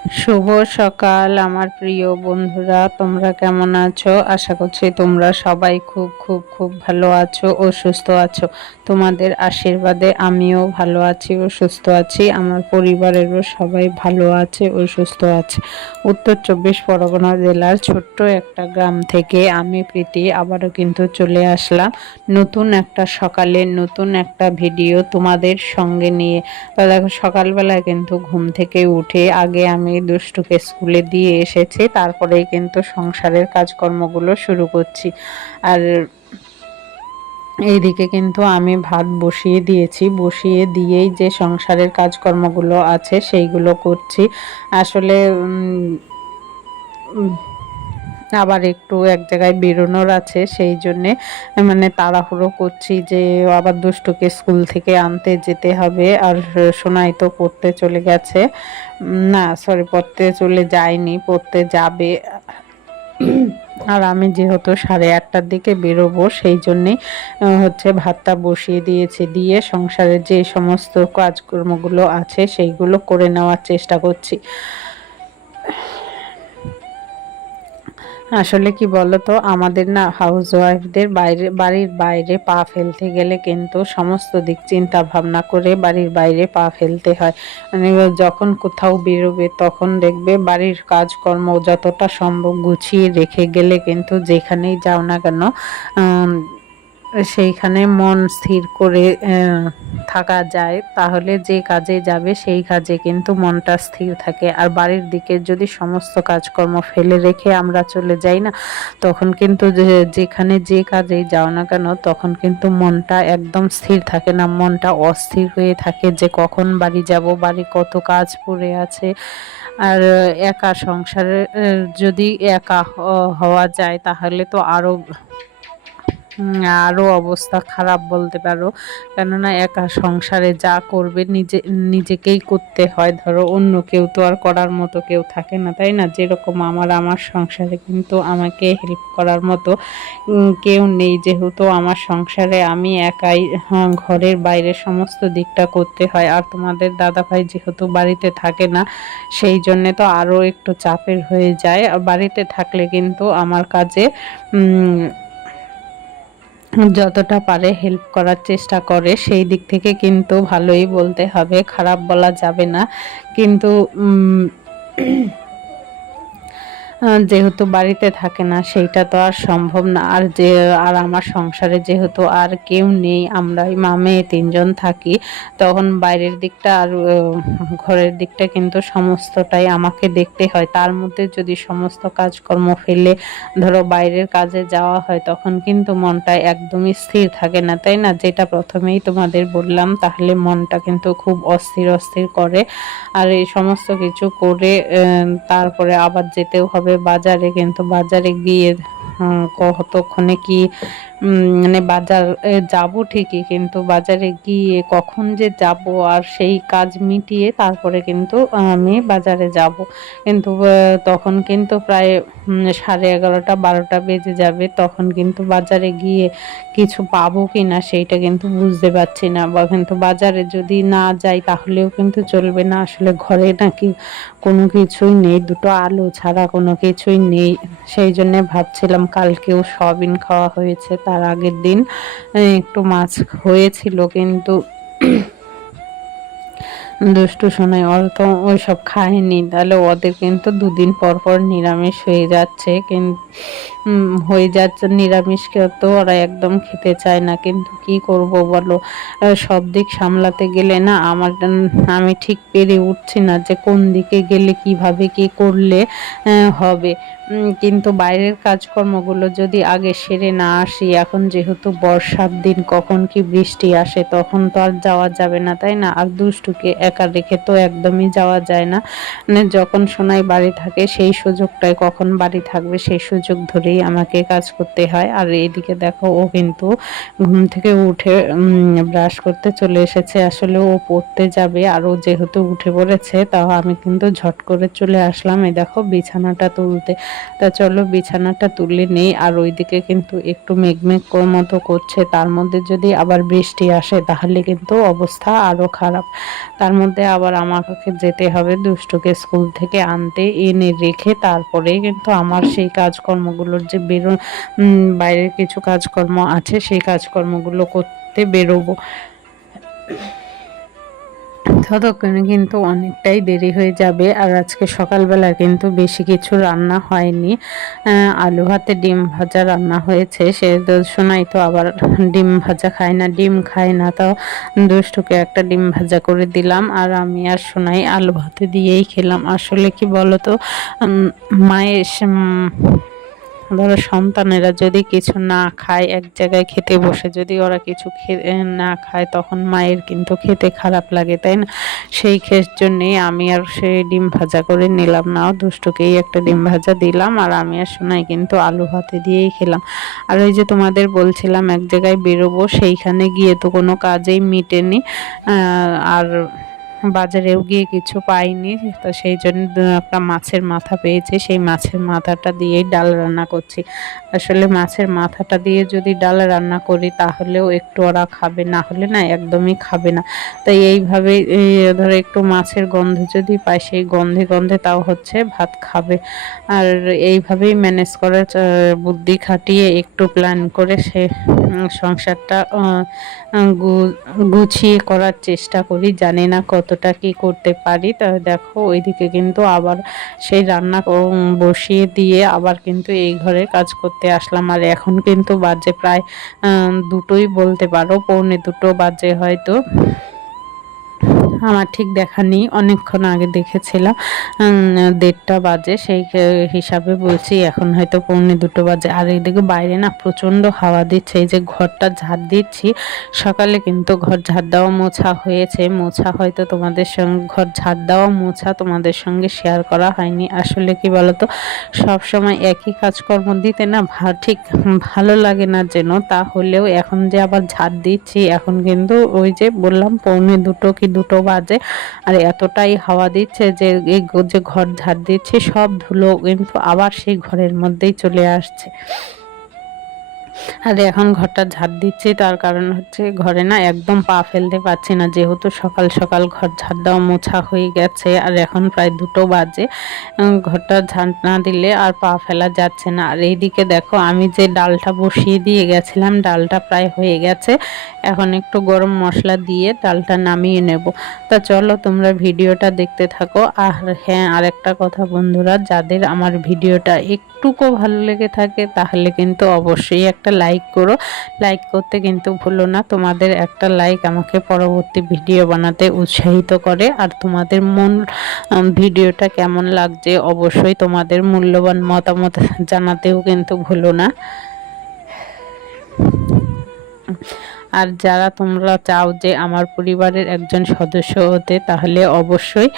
শুভ সকাল আমার প্রিয় বন্ধুরা, তোমরা কেমন আছো? আশা করছি তোমরা সবাই খুব খুব খুব ভালো আছো ও সুস্থ আছো। তোমাদের আশীর্বাদে আমিও ভালো আছি ও সুস্থ আছি, আমার পরিবারেরও সবাই ভালো আছে ও সুস্থ আছে। উত্তর 24 পরগনা জেলার ছোট্ট একটা গ্রাম থেকে আমি প্রীতি আবারও কিন্তু চলে আসলাম নতুন একটা সকালে নতুন একটা ভিডিও তোমাদের সঙ্গে নিয়ে। তো দেখো, সকালবেলায় কিন্তু ঘুম থেকে উঠে আগে আমি দুষ্টুকে স্কুলে দিয়ে এসেছি, তারপরেই কিন্তু সংসারের কাজকর্মগুলো শুরু করছি। আর এইদিকে কিন্তু আমি ভাত বসিয়ে দিয়েছি, বসিয়ে দিয়েই যে সংসারের কাজকর্মগুলো আছে সেইগুলো করছি। আসলে আবার একটু এক জায়গায় বেরোনোর আছে, সেই জন্যে মানে তাড়াহুড়ো করছি যে আবার দুষ্টুকে স্কুল থেকে আনতে যেতে হবে। আর সোনাই তো পড়তে চলে গেছে, না সরি পড়তে চলে যায়নি, পড়তে যাবে। আর আমি যেহেতু 8:30টার দিকে বেরোবো, সেই জন্যেই হচ্ছে ভাতটা বসিয়ে দিয়েছি, দিয়ে সংসারের যে সমস্ত কাজকর্মগুলো আছে সেইগুলো করে নেওয়ার চেষ্টা করছি। আসলে কি বলতো, আমাদের না হাউস ওয়াইফদের বাড়ির বাইরে পা ফেলতে গেলে কিন্তু সমস্ত দিক চিন্তা ভাবনা করে বাড়ির বাইরে পা ফেলতে হয়। মানে যখন কোথাও বেরোবে তখন দেখবে বাড়ির কাজকর্ম যতটা সম্ভব গুছিয়ে রেখে গেলে কিন্তু যেখানেই যাও না কেন সেইখানে মন স্থির করে থাকা যায়। তাহলে যে কাজে যাবে সেই কাজে কিন্তু মনটা স্থির থাকে। আর বাড়ির দিকে যদি সমস্ত কাজকর্ম ফেলে রেখে আমরা চলে যাই না, তখন কিন্তু যেখানে যে কাজেই যাও না কেন তখন কিন্তু মনটা একদম স্থির থাকে না, মনটা অস্থির হয়ে থাকে যে কখন বাড়ি যাব, বাড়ি কত কাজ পড়ে আছে। আর একা সংসারে যদি একা হওয়া যায় তাহলে তো আরও অবস্থা খারাপ বলতে পারো। কেননা একা সংসারে যা করবে নিজেকেই করতে হয়। ধরো অন্য কেউ তো আর করার মতো কেউ থাকে না, তাই না? যেরকম আমার সংসারে কিন্তু আমাকে হেল্প করার মতো কেউ নেই, যেহেতু আমার সংসারে আমি একাই ঘরের বাইরে সমস্ত দিকটা করতে হয়। আর তোমাদের দাদাভাই যেহেতু বাড়িতে থাকে না, সেই জন্যে তো আরও একটু চাপের হয়ে যায়। আর বাড়িতে থাকলে কিন্তু আমার কাজে যতটা পারে হেল্প করার চেষ্টা করে, সেই দিক থেকে কিন্তু ভালোই বলতে হবে, খারাপ বলা যাবে না। কিন্তু যেহেতু বাড়িতে থাকে না সেইটা তো আর সম্ভব না। আর আমার সংসারে যেহেতু আর কেউ নেই, আমরাই মা মেয়ে 3জন থাকি, তখন বাইরের দিকটা আর ঘরের দিকটা কিন্তু সমস্তটাই আমাকে দেখতে হয়। তার মধ্যে যদি সমস্ত কাজকর্ম ফেলে ধরো বাইরের কাজে যাওয়া হয় তখন কিন্তু মনটা একদমই স্থির থাকে না, তাই না? যেটা প্রথমেই তোমাদের বললাম, তাহলে মনটা কিন্তু খুব অস্থির অস্থির করে। আর এই সমস্ত কিছু করে তারপরে আবার যেতেও হবে বাজারে, কিন্তু বাজারে গিয়ে কতক্ষণে কি মানে বাজার যাব ঠিকই, কিন্তু বাজারে গিয়ে কখন যে যাব আর সেই কাজ মিটিয়ে তারপরে কিন্তু আমি বাজারে যাব। কিন্তু তখন কিন্তু প্রায় 11:30-12টা বেজে যাবে। তখন কিন্তু বাজারে গিয়ে কিছু পাবো কি না সেইটা কিন্তু বুঝতে পারছি না। বা কিন্তু বাজারে যদি না যাই তাহলেও কিন্তু চলবে না। আসলে ঘরে নাকি কোনো কিছুই নেই, দুটো আলু ছাড়া কোনো কিছুই নেই। সেই জন্যে ভাবছিলাম, কালকেও সয়াবিন খাওয়া হয়েছে, তার আগের দিন একটু মাছ হয়েছিল, কিন্তু দুষ্টু শোনায় ওরা তো ওইসব খায়নি, তাহলে ওদের কিন্তু 2 দিন পর পর নিরামিষ হয়ে যাচ্ছে। নিরামিষকে তো ওরা একদম খেতে চায় না। কিন্তু কি করব বলো, সব দিক সামলাতে গেলে না আমি ঠিক পেরে উঠছি না যে কোন দিকে গেলে কিভাবে কি করলে হবে। কিন্তু বাইরের কাজকর্মগুলো যদি আগে সেরে না আসি, এখন যেহেতু বর্ষার দিন, কখন কি বৃষ্টি আসে তখন তো আর যাওয়া যাবে না, তাই না? আর দুষ্টুকে একা রেখে তো একদমই যাওয়া যায় না। মানে যখন সোনাই বাড়ি থাকে সেই সুযোগটায়, কখন বাড়ি থাকবে সেই সুযোগ ধরে বাদেই আমাকে কাজ করতে হয়। আর এইদিকে দেখো ও কিন্তু ঘুম থেকে উঠে ব্রাশ করতে চলে এসেছে। আসলে ও পড়তে যাবে, আর ও যেহেতু উঠে পড়েছে তাও আমি কিন্তু ঝট করে চলে আসলাম এই দেখো বিছানাটা তুলতে। তা চলো বিছানাটা তুলে নেই। আর ওইদিকে কিন্তু একটু মেঘমেঘ মতো করছে, তার মধ্যে যদি আবার বৃষ্টি আসে তাহলে কিন্তু অবস্থা আরো খারাপ। তার মধ্যে আবার আমাকে যেতে হবে দুষ্টুকে স্কুল থেকে আনতে, এনে রেখে তারপরেই কিন্তু আমার সেই কাজকর্মগুলোর যে বাইরের কিছু কাজকর্ম আছে সেই কাজকর্মগুলো করতে বেরোবো। ততক্ষণে কিন্তু অনেকটাই দেরি হয়ে যাবে। আর আজকে সকালবেলা কিন্তু বেশি কিছু রান্না হয়নি, আলু ভাতে ডিম ভাজা রান্না হয়েছে। সে সোনাই তো আবার ডিম ভাজা খায় না, ডিম খায় না, তাও দুষ্টুকে একটা ডিম ভাজা করে দিলাম। আর আমি আর সোনাই আলু ভাতে দিয়েই খেলাম। আসলে কি বলতো, মায়ের ধরো সন্তানেরা যদি কিছু না খায়, এক জায়গায় খেতে বসে যদি ওরা কিছু না খায় তখন মায়ের কিন্তু খেতে খারাপ লাগে, তাই না? সেই জন্যেই আমি আর সেই ডিম ভাজা করে নিলাম না, দুষ্টুকেই একটা ডিম ভাজা দিলাম। আর আমি আর সোনাই কিন্তু আলু ভাতে দিয়েই খেলাম। আর ওই যে তোমাদের বলছিলাম এক জায়গায় বেরোবো, সেইখানে গিয়ে তো কোনো কাজেই মিটেনি। আর বাজারেও গিয়ে কিছু পাইনি, তো সেই জন্য একটা মাছের মাথা পেয়েছি, সেই মাছের মাথাটা দিয়েই ডাল রান্না করছি। আসলে মাছের মাথাটা দিয়ে যদি ডাল রান্না করি তাহলেও একটু ওরা খাবে, না হলে না একদমই খাবে না। তাই এইভাবে ধরো একটু মাছের গন্ধ যদি পায়, সেই গন্ধে গন্ধে তাও হচ্ছে ভাত খাবে। আর এইভাবেই ম্যানেজ করার বুদ্ধি খাটিয়ে একটু প্ল্যান করে সে সংসারটা গুছিয়ে করার চেষ্টা করি। জানি না কতটা কি করতে পারি। তা দেখো ওইদিকে কিন্তু আবার সেই রান্না বসিয়ে দিয়ে আবার কিন্তু এই ঘরে কাজ করতে আসলাম। আর এখন কিন্তু বাজে প্রায় দুটোই বলতে পারো, পৌনে দুটো বাজে হয়তো, আমার ঠিক দেখা নেই, অনেকক্ষণ আগে দেখেছিলাম 1:30 বাজে, সেই হিসাবে বলছি এখন হয়তো পৌনে দুটো বাজে। আর এইদিকে বাইরে না প্রচণ্ড হাওয়া দিচ্ছে। এই যে ঘরটা ঝাড় দিচ্ছি, সকালে কিন্তু ঘর ঝাড় দেওয়া মোছা হয়েছে, মোছা হয়তো তোমাদের সঙ্গে ঘর ঝাড় দেওয়া মোছা তোমাদের সঙ্গে শেয়ার করা হয়নি। আসলে কি বলতো, সব সময় একই কাজকর্ম দিতে না ঠিক ভালো লাগে না যেন। তাহলেও এখন যে আবার ঝাড় দিচ্ছি, এখন কিন্তু ওই যে বললাম পৌনে দুটো কি দুটো বাজে, আর এতটাই হাওয়া দিচ্ছে যে এই যে ঘর ঝাড় দিচ্ছি সব ধুলো কিন্তু আবার সেই ঘরের মধ্যেই চলে আসছে। আর এখন ঘরটা ঝাড় দিচ্ছি, তার কারণ হচ্ছে ঘরে না একদম পা ফেলতে পারছি না, যেহেতু সকাল সকাল ঘর ঝাড় দেওয়া মোছা হয়ে গেছে। আর এখন প্রায় 2টো বাজে, ঘরটা ঝাড় না দিলে আর পা ফেলা যাচ্ছে না। আর এইদিকে দেখো আমি যে ডালটা বসিয়ে দিয়ে গেছিলাম, ডালটা প্রায় হয়ে গেছে। এখন একটু গরম মশলা দিয়ে ডালটা নামিয়ে নেব। তা চলো তোমরা ভিডিওটা দেখতে থাকো। আর হ্যাঁ, আরেকটা কথা বন্ধুরা, যাদের আমার ভিডিওটা একটুকু ভালো লেগে থাকে তাহলে কিন্তু অবশ্যই একটা লাইক করো। লাইক করতে কিন্তু ভুলো না, তোমাদের একটা লাইক আমাকে পরবর্তী ভিডিও বানাতে উৎসাহিত করে। আর তোমাদের ভিডিওটা কেমন লাগছে অবশ্যই তোমাদের মূল্যবান মতামত জানাতেও কিন্তু ভুলো না। আর যারা তোমরা চাও যে আমার পরিবারের একজন সদস্য হতে, তাহলে অবশ্যই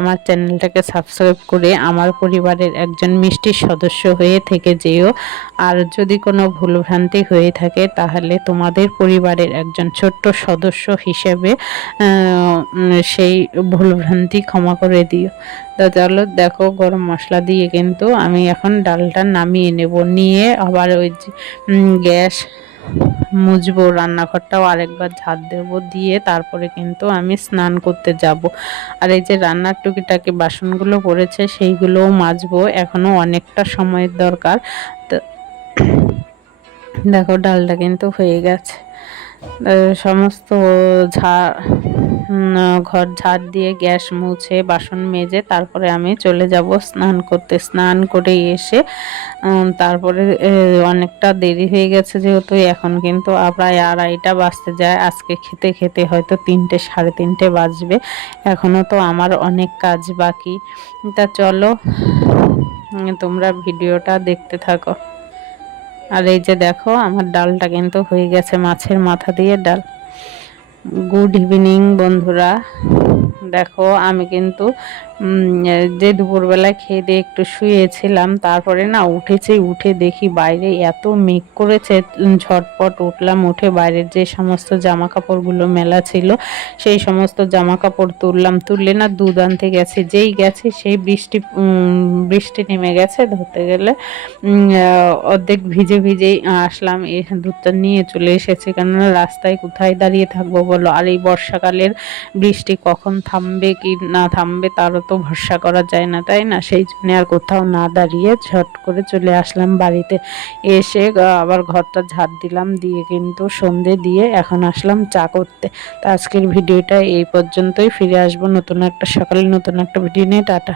আমার চ্যানেলটাকে সাবস্ক্রাইব করে আমার পরিবারের একজন মিষ্টির সদস্য হয়ে থেকে যেও। আর যদি কোনো ভুলভ্রান্তি হয়ে থাকে তাহলে তোমাদের পরিবারের একজন ছোট্ট সদস্য হিসেবে সেই ভুলভ্রান্তি ক্ষমা করে দিও। তো চলো দেখো গরম মশলা দিয়ে কিন্তু আমি এখন ডালটা নামিয়ে নেব, নিয়ে আবার ওই গ্যাস মুছবো, রান্নাঘরটাও আরেকবার ঝাড় দেবো, দিয়ে তারপরে কিন্তু আমি স্নান করতে যাব। আর এই যে রান্নার টুকিটাকি বাসনগুলো পড়েছে সেইগুলোও মাজবো, এখনো অনেকটা সময়ের দরকার। তো দেখো ডালটা কিন্তু হয়ে গেছে। সমস্ত ঘর ঝাড় দিয়ে গ্যাস মুছে বাসন মেজে তারপরে আমি চলে যাব স্নান করতে। স্নান করে এসে তারপরে অনেকটা দেরি হয়ে গেছে, যেহেতু এখন কিন্তু প্রায় 2:30 বাজতে যায়। আজকে খেতে খেতে হয়তো 3টে 3:30 বাজবে। এখনও তো আমার অনেক কাজ বাকি। তা চলো তোমরা ভিডিওটা দেখতে থাকো। আর এই যে দেখো আমার ডালটা কিন্তু হয়ে গেছে, মাছের মাথা দিয়ে ডাল। গুড ইভিনিং বন্ধুরা। দেখো আমি কিন্তু যে দুপুরবেলায় খেয়ে দিয়ে একটু শুয়েছিলাম, তারপরে না উঠেছি, উঠে দেখি বাইরে এত মেঘ করেছে। ঝটপট উঠলাম, উঠে বাইরের যে সমস্ত জামা কাপড়গুলো মেলা ছিল সেই সমস্ত জামা কাপড় তুললাম। তুললে না দুধ আনতে গেছে, যেই গেছে সেই বৃষ্টি নেমে গেছে। ধরতে গেলে অর্ধেক ভিজে ভিজেই আসলাম, এই দুধটা নিয়ে চলে এসেছি, কেননা রাস্তায় কোথায় দাঁড়িয়ে থাকবো বলো। আর এই বর্ষাকালের বৃষ্টি কখন থামবে কি না থামবে তারও তো ভরসা করা যায় না, তাই না? সেই জন্য আর কোথাও না দাঁড়িয়ে ঝট করে চলে আসলাম বাড়িতে। এসে আবার ঘরটা ঝাড় দিলাম, দিয়ে কিন্তু সন্ধে দিয়ে এখন আসলাম চা করতে। তো আজকের ভিডিওটা এই পর্যন্তই, ফিরে আসবো নতুন একটা সকালে নতুন একটা ভিডিও নিয়ে। টাটা।